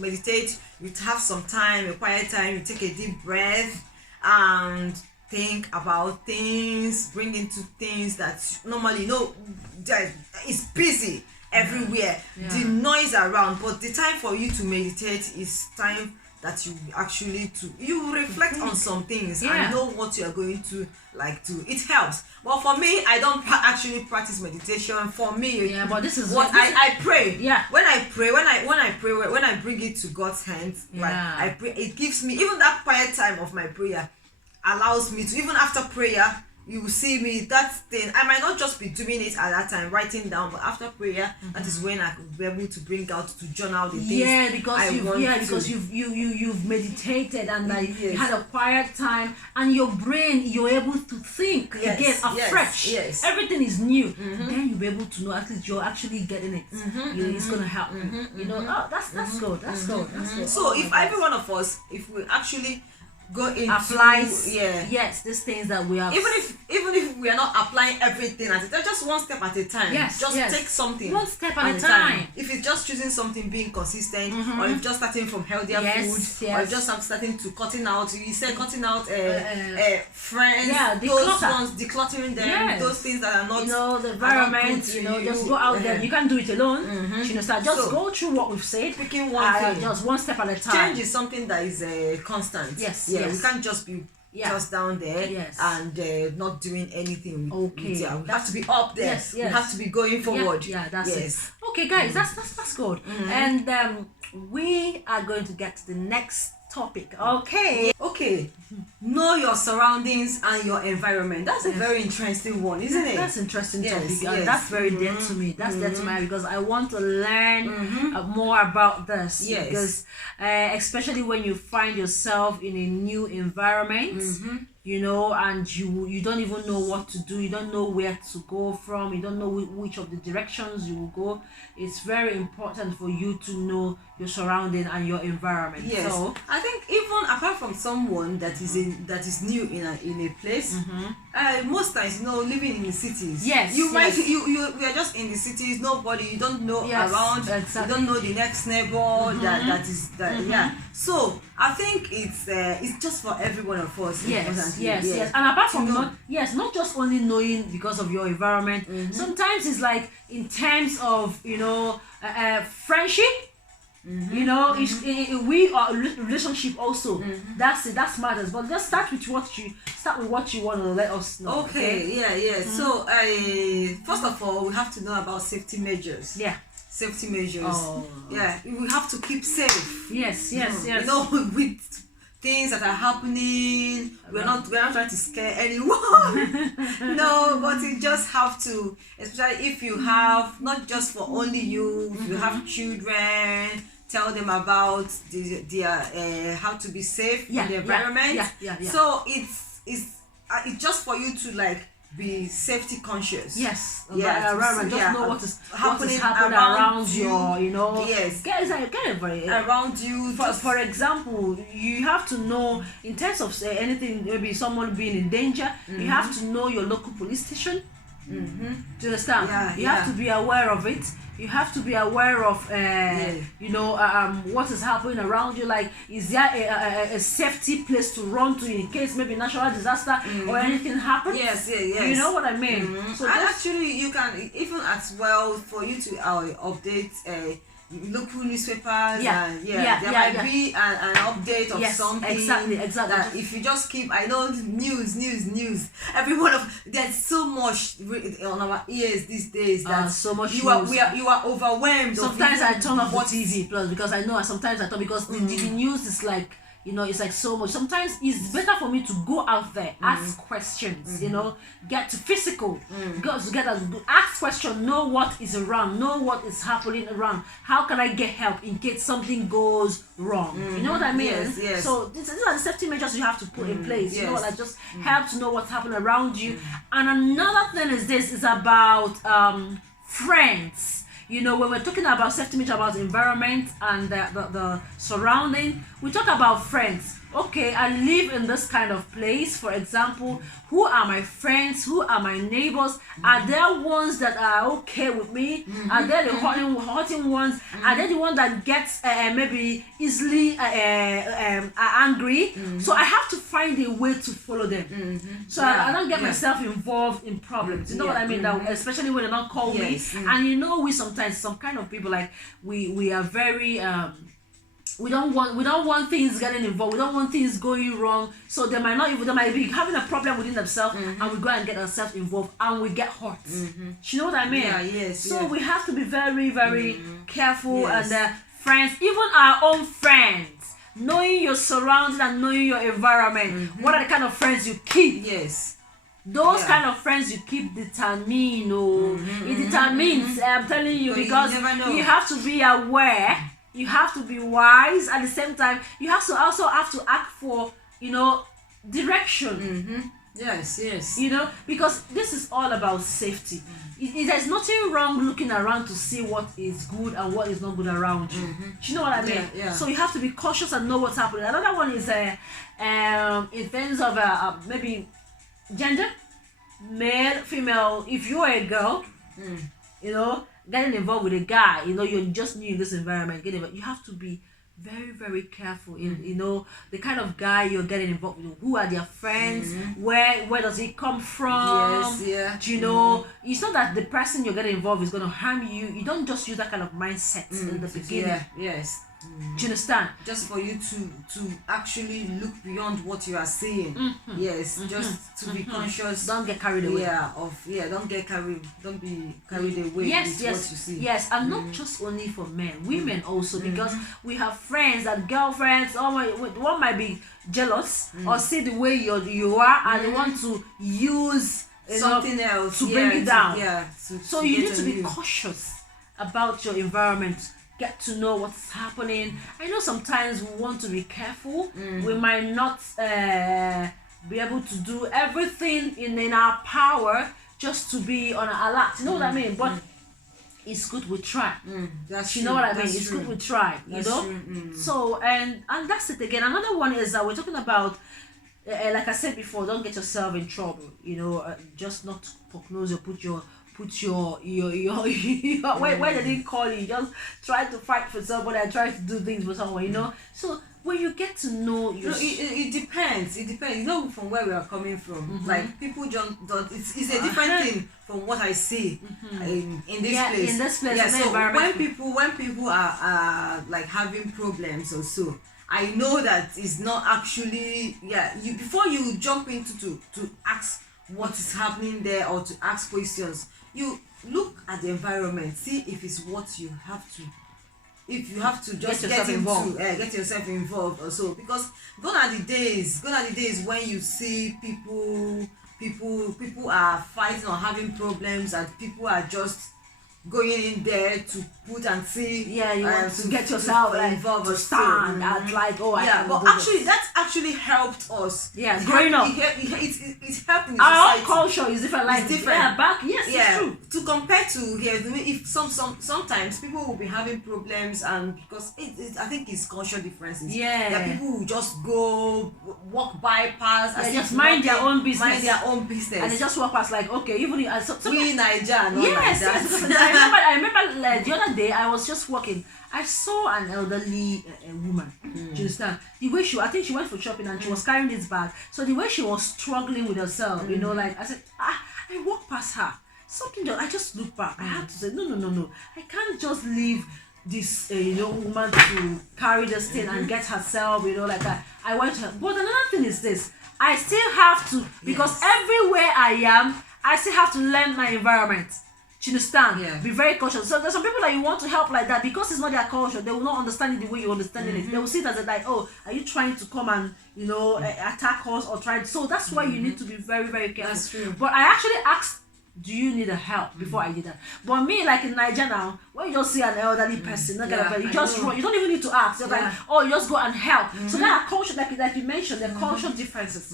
meditate. You have some time, a quiet time. You take a deep breath and think about things, bring into things that normally that is busy everywhere. The noise around, but the time for you to meditate is time that you actually you reflect on some things and know what you are going to do. It helps. But for me, I don't actually practice meditation. For me, but this is what I pray. When I pray, when I bring it to God's hands, I pray. It gives me, even that quiet time of my prayer allows me to, even after prayer, you will see me, that thing, I might not just be doing it at that time, writing down, but after prayer, that is when I could be able to bring out, to journal the things because you've meditated and you had a quiet time, and your brain, you're able to think again afresh. Everything is new. Then you'll be able to know at least you're actually getting it. It's gonna help. That's good. That's good. So if every one of us, if we actually go into applies these things that we have, even if we are not applying everything at a time, just one step at a time, take something one step at a time. If it's just choosing something, being consistent, or if just starting from healthier food, or just starting to cutting out friends, those ones, decluttering them, those things that are not the environment, just go out there. You can't do it alone. Just go through what we've said, picking one thing, just one step at a time. Change is something that is constant. We can't just be just down there and not doing anything. We have to be up there. We have to be going forward. That's it. Okay, guys, that's good. And we are going to get to the next topic. Okay. Know your surroundings and your environment. That's a very interesting one, isn't it? That's interesting topic. That's very dear to me. That's dear to me because I want to learn more about this. Because especially when you find yourself in a new environment, and you don't even know what to do, you don't know where to go from, you don't know which of the directions you will go. It's very important for you to know your surrounding and your environment. So I think even apart from someone that is new in a place, most times living in the cities, we are just in the cities, nobody, you don't know around, you don't know the next neighbor that. So I think it's just for every one of us. Yes. And apart from not just only knowing because of your environment, sometimes it's like in terms of friendship. We are relationship also. That matters. But just start with what you want to let us know. Okay. So first of all, we have to know about safety measures. Safety measures. We have to keep safe. Yes. With things that are happening, we're not trying to scare anyone. No, but you just have to, especially if you have, not just for only you, if you have children, tell them about their how to be safe in the environment. So it's just for you to be safety conscious. Just know what is happening around you. Get it around you. For example, you have to know in terms of anything, maybe someone being in danger. You have to know your local police station. Do you understand? You have to be aware of it. You have to be aware of what is happening around you. Like, is there a safety place to run to in case maybe natural disaster or anything happens? Yes. You know what I mean? So actually, you can even as well for you to update local newspapers, there might be an update of something. Exactly. That if you just keep, I know news. Every one of there's so much on our ears these days that so much you are overwhelmed. Sometimes I turn off the TV plus because I know sometimes I turn because the news is like. It's like so much. Sometimes it's better for me to go out there, ask questions, get to physical, go together, ask questions, know what is around, know what is happening around. How can I get help in case something goes wrong? You know what I mean? Yes. So these are the safety measures you have to put in place. You know, like just help to know what's happening around you. And another thing is about friends. When we're talking about safety measure, about environment and the surrounding, we talk about friends. Okay, I live in this kind of place. For example, who are my friends? Who are my neighbors? Are there ones that are okay with me? Are they the hurting ones? Are they the ones that gets maybe easily angry? So I have to find a way to follow them. So I don't get myself involved in problems. You know what I mean? That, especially when they don't call me. And we sometimes some kind of people like we are very we don't want things getting involved. We don't want things going wrong. So they might be having a problem within themselves, and we go and get ourselves involved, and we get hurt. You know what I mean? So we have to be very, very careful. And friends, even our own friends, knowing your surroundings and knowing your environment. What are the kind of friends you keep? Those kind of friends you keep determine. It determines. I'm telling you, because you have to be aware. You have to be wise. At the same time, you also have to act for direction. Yes. Because this is all about safety. There's nothing wrong looking around to see what is good and what is not good around you. Do you know what I mean? So you have to be cautious and know what's happening. Another one is in terms of maybe gender, male, female. If you're a girl, getting involved with a guy, you're just new in this environment, you have to be very, very careful in the kind of guy you're getting involved with. Who are their friends? Where does he come from? Do you know? It's not that the person you're getting involved is going to harm you. You don't just use that kind of mindset in the beginning. Do you understand? Just for you to actually look beyond what you are seeing. Just to be conscious. Don't get carried away. Don't be carried away with what you see. And not just only for men, women also, because we have friends and girlfriends. One might be jealous or see the way you are, and they want to use something else to bring you down. So you need to be cautious about your environment. Get to know what's happening. I know sometimes we want to be careful. We might not be able to do everything in our power just to be on alert. You know what I mean? But it's good we try. That's you know what I mean? It's good we try. So and that's it again. Another one is we're talking about. Like I said before, don't get yourself in trouble. Just not poke nose or put your where they didn't call you, just try to fight for somebody and try to do things for someone. So when you get to know it depends from where we are coming from. Like people don't it's a different thing from what I see in this place. So when people are like having problems or so, I know that it's not actually you before you jump into to ask what is happening there or to ask questions. You look at the environment, see if it's what you have to. If you have to just get yourself involved also, because gone are the days when you see people are fighting or having problems, and people are just going in there to put and see. You want to get yourself involved to stand at but actually that actually helped us. Growing up. It's helped in our society. Culture is different. Like different. Back. It's true. To compare to here, if sometimes people will be having problems, and because I think it's cultural differences. That people will just go walk by pass. Just mind their own business. And they just walk past like even we Naija. I remember the other day I was just walking. I saw an elderly woman. Do you understand? The way I think she went for shopping and she was carrying this bag. So the way she was struggling with herself, like I said, I walked past her. I just looked back. I had to say, no. I can't just leave this woman to carry this thing and get herself, like that. I went to her. But another thing is this: I still have to, because everywhere I am, I still have to learn my environment. Do you understand? Yeah. Be very cautious. So there's some people that you want to help like that, because it's not their culture. They will not understand it the way you understand it. They will see it as like, oh, are you trying to come and attack us or try? So that's why you need to be very, very careful. That's true. But I actually asked, do you need a help before I did that? But me, like in Nigeria now, when you just see an elderly person, you just run. You don't even need to ask. You're like, oh, you just go and help. So there are culture, like you mentioned, there are cultural differences.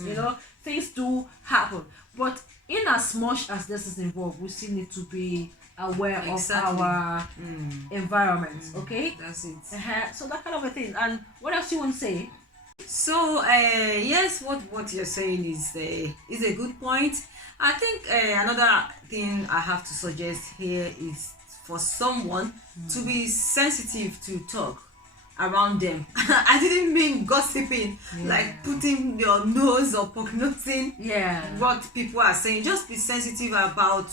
Things do happen. But in as much as this is involved, we still need to be aware of our environment. Okay, that's it. So that kind of a thing. And what else you want to say? So yes, what you're saying is a good point. I think another thing I have to suggest here is for someone to be sensitive to talk around them. I didn't mean gossiping, like putting your nose or prognosing what people are saying. Just be sensitive about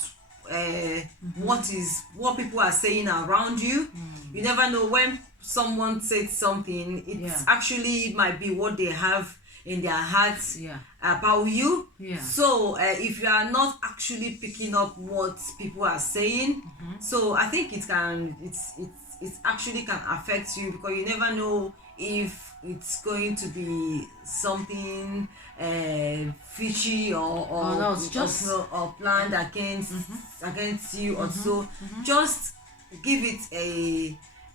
what people are saying around you. You never know when someone says something, it might be what they have in their hearts about you. So if you are not actually picking up what people are saying, so I think it actually can affect you, because you never know if it's going to be something fishy or planned against you or so. Just give it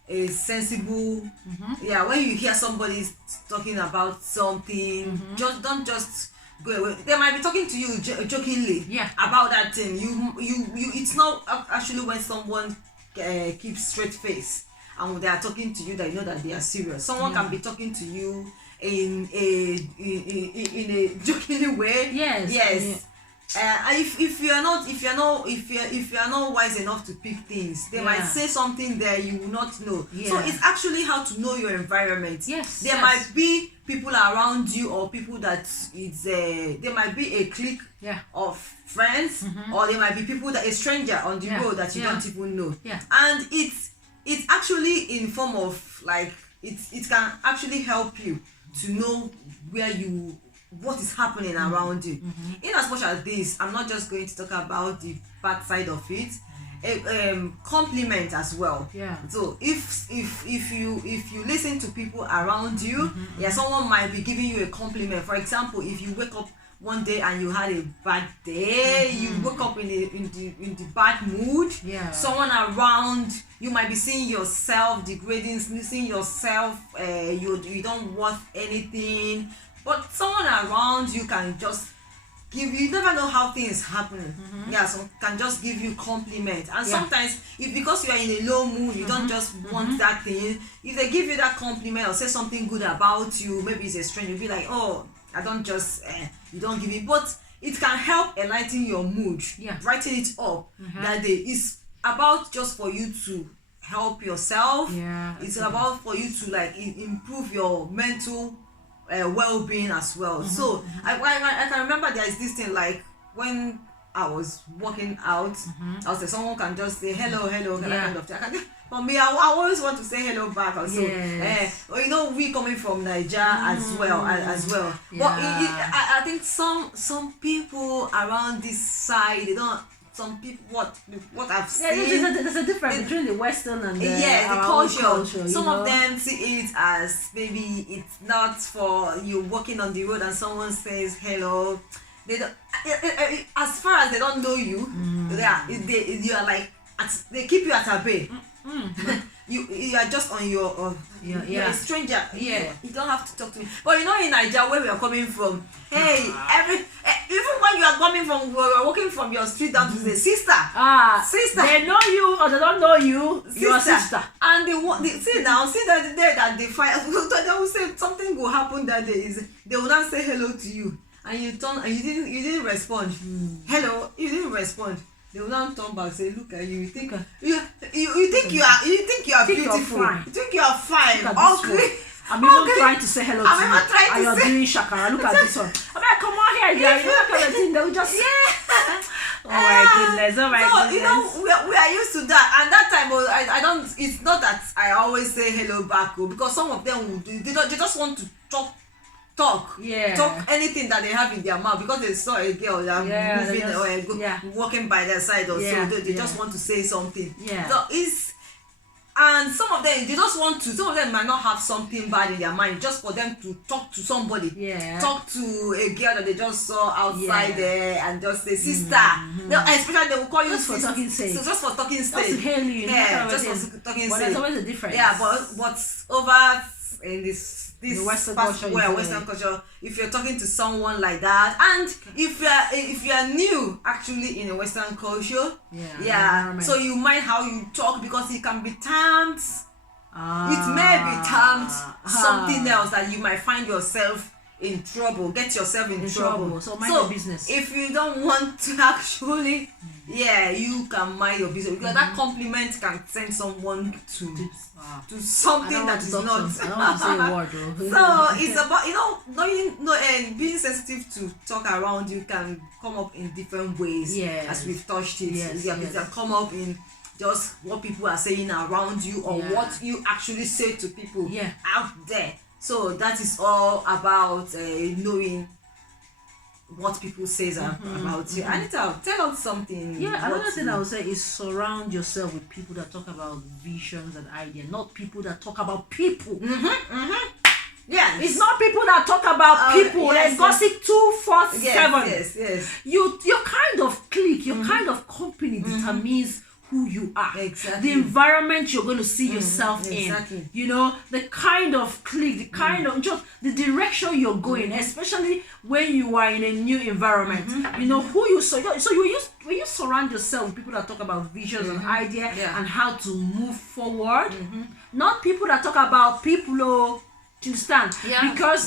a sensible when you hear somebody talking about something, don't just go away. They might be talking to you jokingly about that thing. You it's not actually when someone keeps straight face and they are talking to you that you know that they are serious. Someone can be talking to you in a jokingly way. If you are not wise enough to pick things, they might say something there you will not know. So it's actually how to know your environment. There might be people around you, or people that there might be a clique of friends, or there might be people that a stranger on the road that you don't even know. And it's actually in form of like it can actually help you to know what is happening around you. In as much as this, I'm not just going to talk about the bad side of it. Compliment as well. So if you listen to people around you, someone might be giving you a compliment. For example, if you wake up one day and you had a bad day, you woke up in the bad mood, someone around you might be seeing yourself degrading, seeing yourself you don't want anything, but someone around you can just give you never know how things happen. So can just give you compliment. And sometimes if because you are in a low mood, you don't just want that thing, if they give you that compliment or say something good about you, maybe it's a stranger, you'll be like, oh, I don't just you don't give it, but it can help enlighten your mood. Writing it up that day is about just for you to help yourself. It's about for you to like improve your mental well-being as well. So I can remember there is this thing, like when I was working out, I was like, someone can just say hello, kind of thing. For me, I always want to say hello back also. We coming from Nigeria as well. But I think some people around this side, they don't. Some people, what I've seen, there's a difference between the Western and the culture. Some of them see it as maybe it's not for you walking on the road and someone says hello. They don't, as far as they don't know you, you are like they keep you at a bay. You are just on your you're a stranger. You don't have to talk to me. But in Nigeria, where we are coming from, even when you are coming from, walking from your street down to the sister, they know you or they don't know you, your sister. And they see that the day that they fight, they will say something will happen that day. They will not say hello to you, and you turn and you didn't respond. Hello, you didn't respond. They will not turn back and say, look at you. You think you are beautiful. You think you are fine. Ugly. I'm even trying to say hello to you. And you're doing shakara. Look at this one. I'm like, come on here, yeah. You know, kind of thing. They will just goodness. Oh my so, goodness. you know, we are used to that. And that time, I don't, it's not that I always say hello back, because some of them, they just want to talk anything that they have in their mouth, because they saw a girl that moving or walking by their side or so. They just want to say something. So and some of them, some of them might not have something bad in their mind, just for them to talk to somebody. Talk to a girl that they just saw outside there and just say, sister. Especially they will call you just for talking sake. So just for talking sake. Just to hail you. Just for talking sake. But there's always a difference. But over in this Western culture, if you're talking to someone like that, and if you are new actually in a Western culture, so you mind how you talk, because it can be termed. It may be termed something else that you might find yourself in trouble, get yourself in trouble. So mind your business. If you don't want to actually, you can mind your business, because that compliment can send someone to something that is not. I don't want to say a word though. So it's about and being sensitive to talk around you can come up in different ways. As we've touched it. It can come up in just what people are saying around you, or what you actually say to people out there. So that is all about knowing what people say about you. Anita, tell us something. Another thing I would say is surround yourself with people that talk about visions and ideas, not people that talk about people. It's not people that talk about people. They gossip 247. Yes. Your kind of clique, your kind of company determines who you are. Exactly. The environment you're going to see yourself in. You know, the kind of clique, the kind of just the direction you're going, especially when you are in a new environment. You know who you so when you surround yourself with people that talk about visions and ideas and how to move forward, not people that talk about people. Do you understand? Because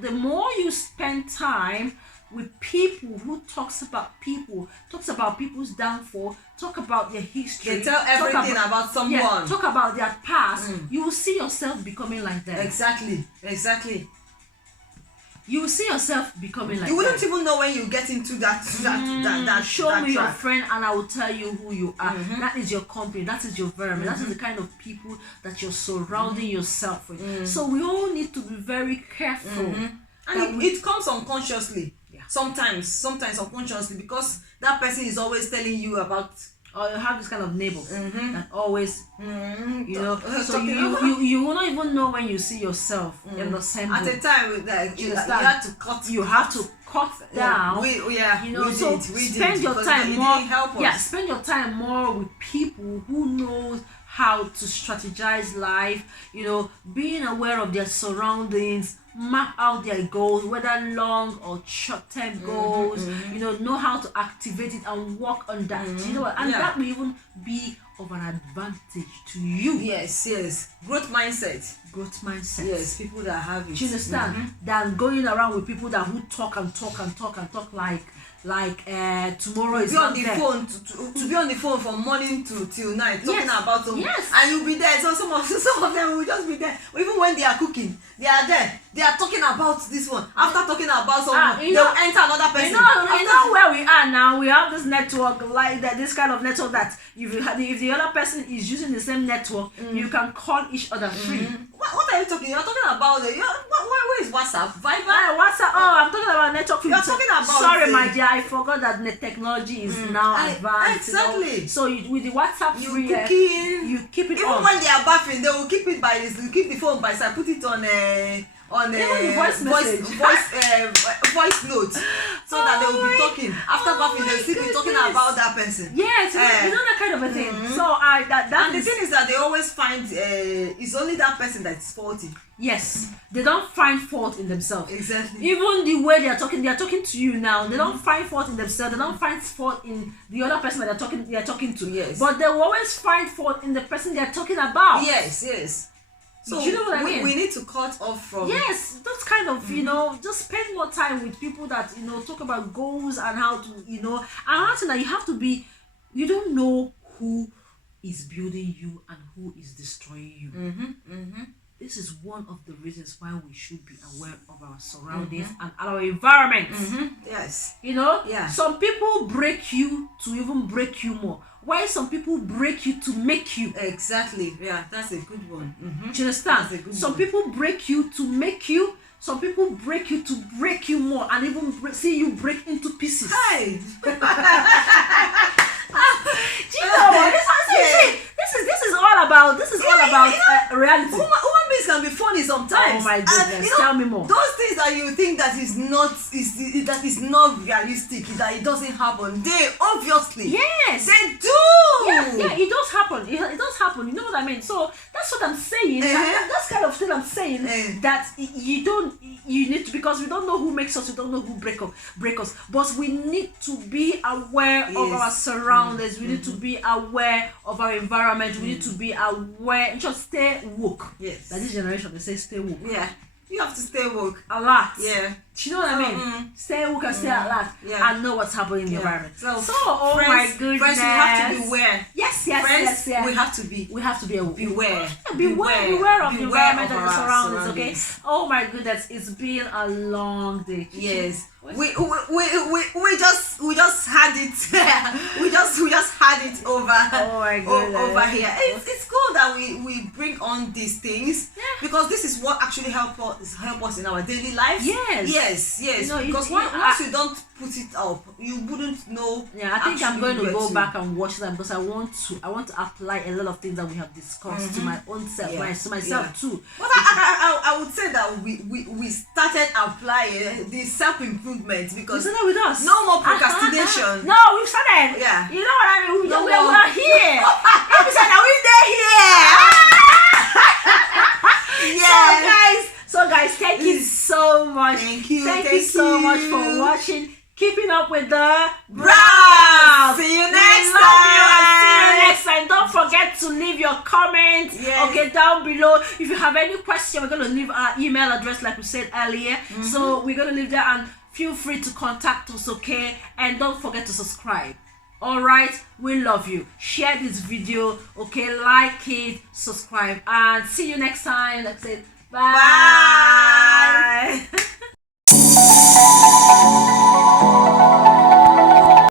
the more you spend time with people who talks about people's downfall, talk about their history, they tell everything about someone, talk about their past, you will see yourself becoming like them. Exactly. You will see yourself becoming like you wouldn't even know when you get into that show me track. Your friend and I will tell you who you are. That is your company, that is your environment, that is the kind of people that you're surrounding yourself with. So we all need to be very careful. And it comes unconsciously. Sometimes unconsciously, because that person is always telling you about, or you have this kind of neighbor that always you know, so you will not even know when you see yourself in the same at a time like you have to cut down. You know, so spend your time more. Spend your time more with people who knows how to strategize life, you know, being aware of their surroundings, map out their goals, whether long or short-term goals, you know how to activate it and work on that. You know what? And that will even be of an advantage to you. Yes. Growth mindset. Yes, people that have it. Do you understand? Than going around with people that who talk like tomorrow is not there. To be on the phone from morning till night talking about something, and you'll be there. So some of them will just be there. Even when they are cooking, they are there. They are talking about this one. After talking about someone, they will enter another person. You know where we are now. We have this network like that. This kind of network that if the other person is using the same network, you can call each other free. What are you talking? You're talking about where is WhatsApp? Viber? WhatsApp. Oh, I'm talking about network. You're talking about. Sorry, my dear. I forgot that the technology is now advanced. Exactly. You know? So with the WhatsApp free, you keep it even on. When they are bathing, they will keep it by this. Keep the phone by side. Put it on voice note, so that they will be talking after bathing. They'll still be talking about that person. Yes, you know that kind of a thing. So the thing is that they always find it's only that person that's faulty. Yes, they don't find fault in themselves. Exactly. Even the way they are talking to you now, they don't find fault in themselves. They don't find fault in the other person that they are talking to. Yes. But they will always find fault in the person they are talking about. Yes. So you know what I mean? We need to cut off from. Yes, those kind of you know, just spend more time with people that you know talk about goals and how to and another thing that you have to be. You don't know who is building you and who is destroying you. this is one of the reasons why we should be aware of our surroundings and our environment. Yes. You know? Yeah. Some people break you to even break you more. Why some people break you to make you? Exactly. Yeah, that's a good one. Do you understand? Some people break you to make you. Some people break you to break you more and even see you break into pieces. Hey! Do you know what? This is all about reality. Human beings can be funny sometimes. Oh my goodness! Tell me more. Those things that you think that is not realistic, that it doesn't happen. They obviously they do. Yeah, it does happen. It does happen. You know what I mean? So that's what I'm saying. That's kind of thing I'm saying. That you need to, because we don't know who makes us, we don't know who break us. But we need to be aware of our surroundings. We need to be aware of our environment. We need to be aware. Just stay woke. Yes. Like this generation, they say stay woke. Yeah. You have to stay woke. Alert. Yeah. Do you know what I mean? Stay woke and stay alert and know what's happening in the environment. So oh friends, my goodness. Friends, we have to be aware. Yes. We have to be. We have to be aware. Beware of the environment and the surroundings. Okay. Oh my goodness, it's been a long day. Yes. We just had it. we just had it over. Oh my goodness. Over here. It's cool that we bring on these things because this is what actually help us in our daily life. Yes. You know, because once you don't put it up, you wouldn't know. Yeah, I think I'm going to go back and watch them because I want to apply a lot of things that we have discussed to my own self, to myself too. But I would say that we started applying the self-improvement because you with us. No more procrastination. No, we've started. Yeah. You know what I mean? We are here. We said that we're here. So guys, thank you so much. Thank you so much for watching. Keeping up with the Browns. See you next time. Love you and see you next time. Don't forget to leave your comments down below. If you have any question, we're going to leave our email address like we said earlier. So we're going to leave there and feel free to contact us, okay? And don't forget to subscribe. Alright, we love you. Share this video, okay? Like it, subscribe, and see you next time. Like I said, bye.